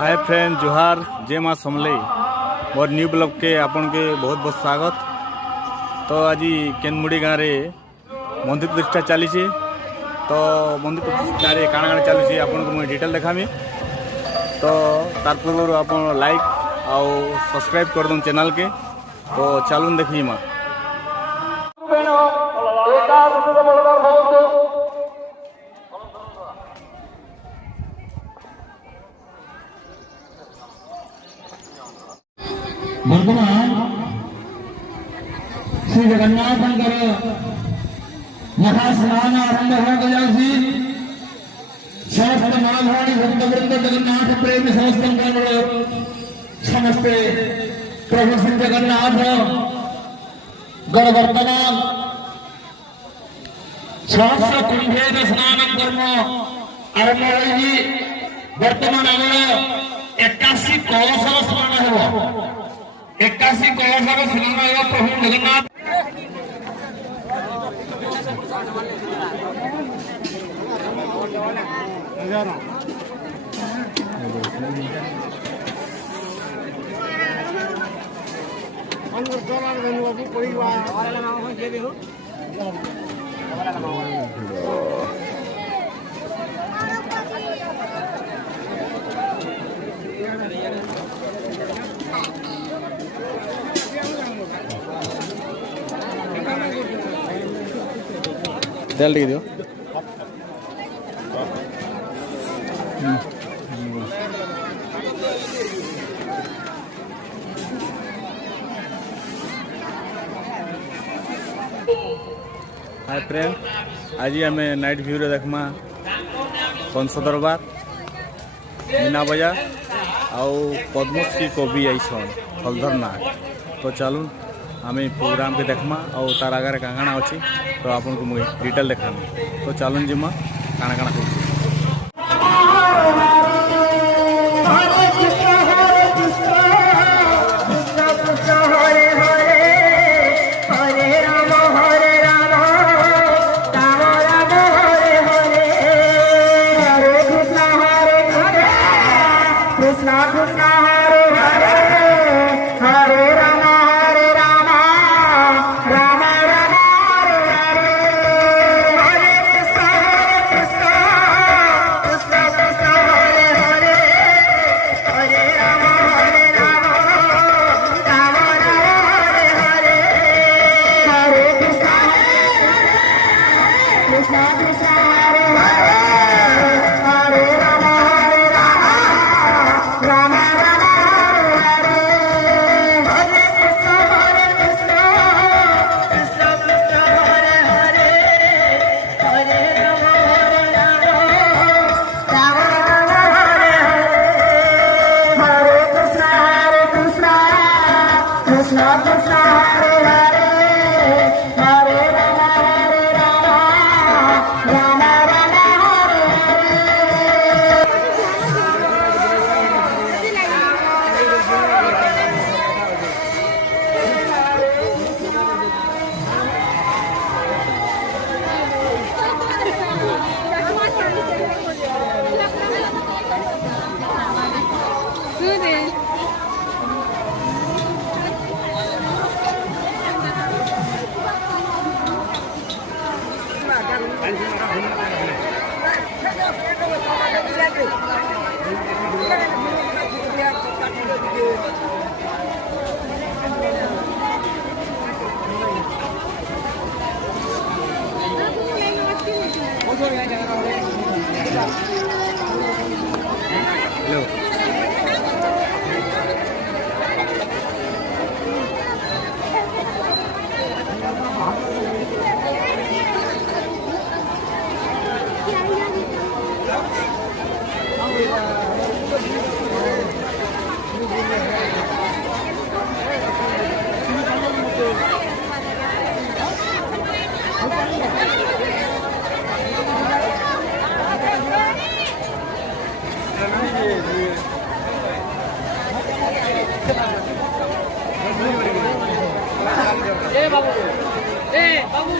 Hi friend जोहार जय माँ समले मोर न्यू ब्लॉग के आपन के बहुत बहुत स्वागत। तो आज केनमुड़ी गाँव में मंदिर प्रतिष्ठा चली तो मंदिर प्रतिष्ठा काण काण चलुची आपन को मुझे डिटेल देखामी। तो तार पूर्व आप लाइक आउ सब्सक्राइब कर दूँ चैनल के। तो चलून देखी माँ वर्तमान श्री जगन्नाथ महास्नान आरंभ हो गया। समस्त महाभाणी भक्तवृंद जगन्नाथ प्रेम समस्ते प्रभु श्री जगन्नाथ गण वर्तमान सहस्र कुंभेन स्नान कर्म आरंभ हो। वर्तमान आम 81 कलशर स्नान हो। 81 कलशर स्नान हो प्रभु जगन्नाथ। तेल टी दियो हाय फ्रेंड आज आम नाइट व्यू रे देखमा कंस दरबार मीना बजार आउ पद्मश्री कवि आईसन हलधर नाग। तो चलून आम प्रोग्राम के देखमा और तार आगे काଣା अच्छी तो आपन को मुझे डिटेल देखा। तो चलून जिमा काଣା काଣା हो। बाबू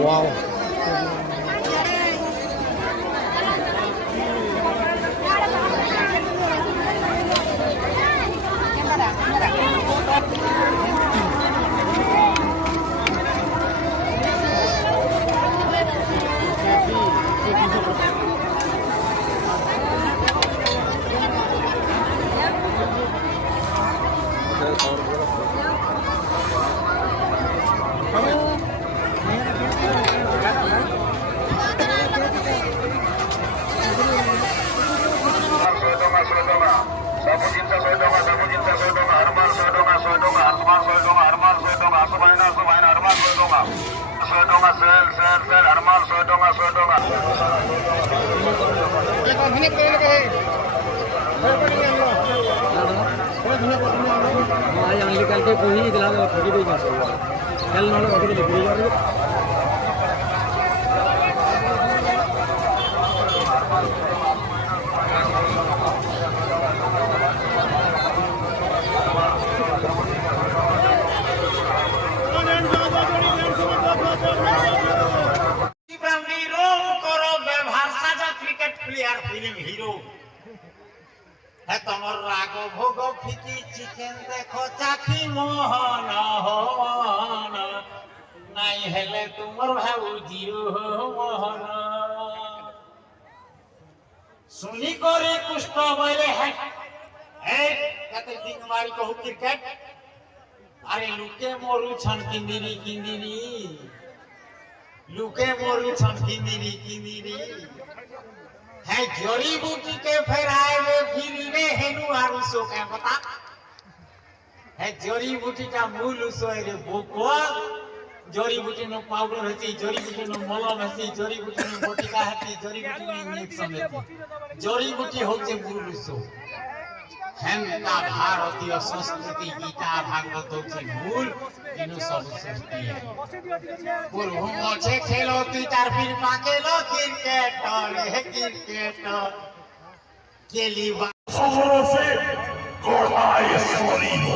Wow. Yang legal ke kuhi dalam pergi di masuk. Kalau nak orang itu pergi lagi. তোমার রাগ ভোগ ফিকি চিকেন দেখো চাখি মোহন হন নাই হেলে তোমার ভাউজিও মোহন শুনি করে কুষ্ট বলে হ্যাঁ কত দিন মারি কহু ক্রিকেট আরে লুকে মরু ছন কিন্দিরি কিন্দিরি লুকে মরু ছন কিন্দিরি কিন্দিরি है जड़ी बूटी के फेराए में फिर रे हेनु आरुसो के बता है जड़ी बूटी का मूल उसो रे बोको जड़ी बूटी नो पाउडर हसी जड़ी बूटी नो मलम हसी जड़ी बूटी नो बटिका हसी जड़ी बूटी नो इंजेक्शन हसी जड़ी बूटी होचे मूल उसो हेंता भारतीय संस्कृति गीता भागवत होचे मूल इनु सब सृष्टि है पूर्व मोचे खेलो ती तार फिर पाकेलो क्रिकेट रे क्रिकेट केली Solo se Gormai Solino.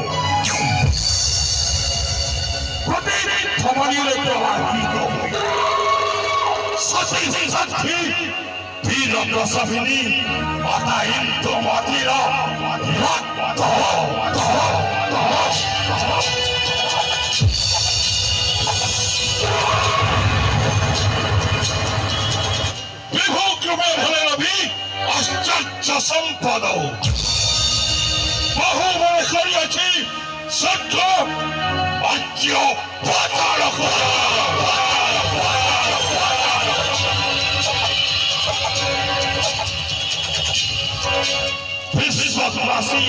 Proteine Tomanile Tomanito. Sati Pira Prosafini Mataim Tomatira Rakto संपद बहुबल करियाछि सत्य वाक्य पाताल विश्ववासी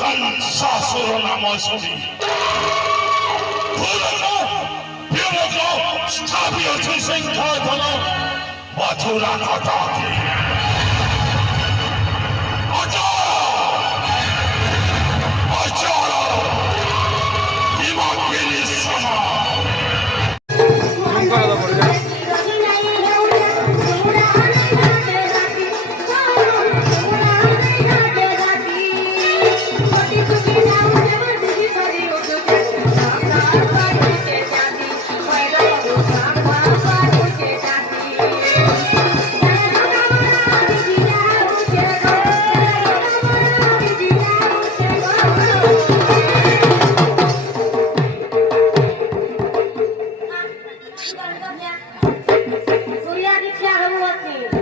कंसासुर नाम सभी पुरनो बिरको स्थापित सिंहासन मथुरा नाटक Surya Dikya Hamu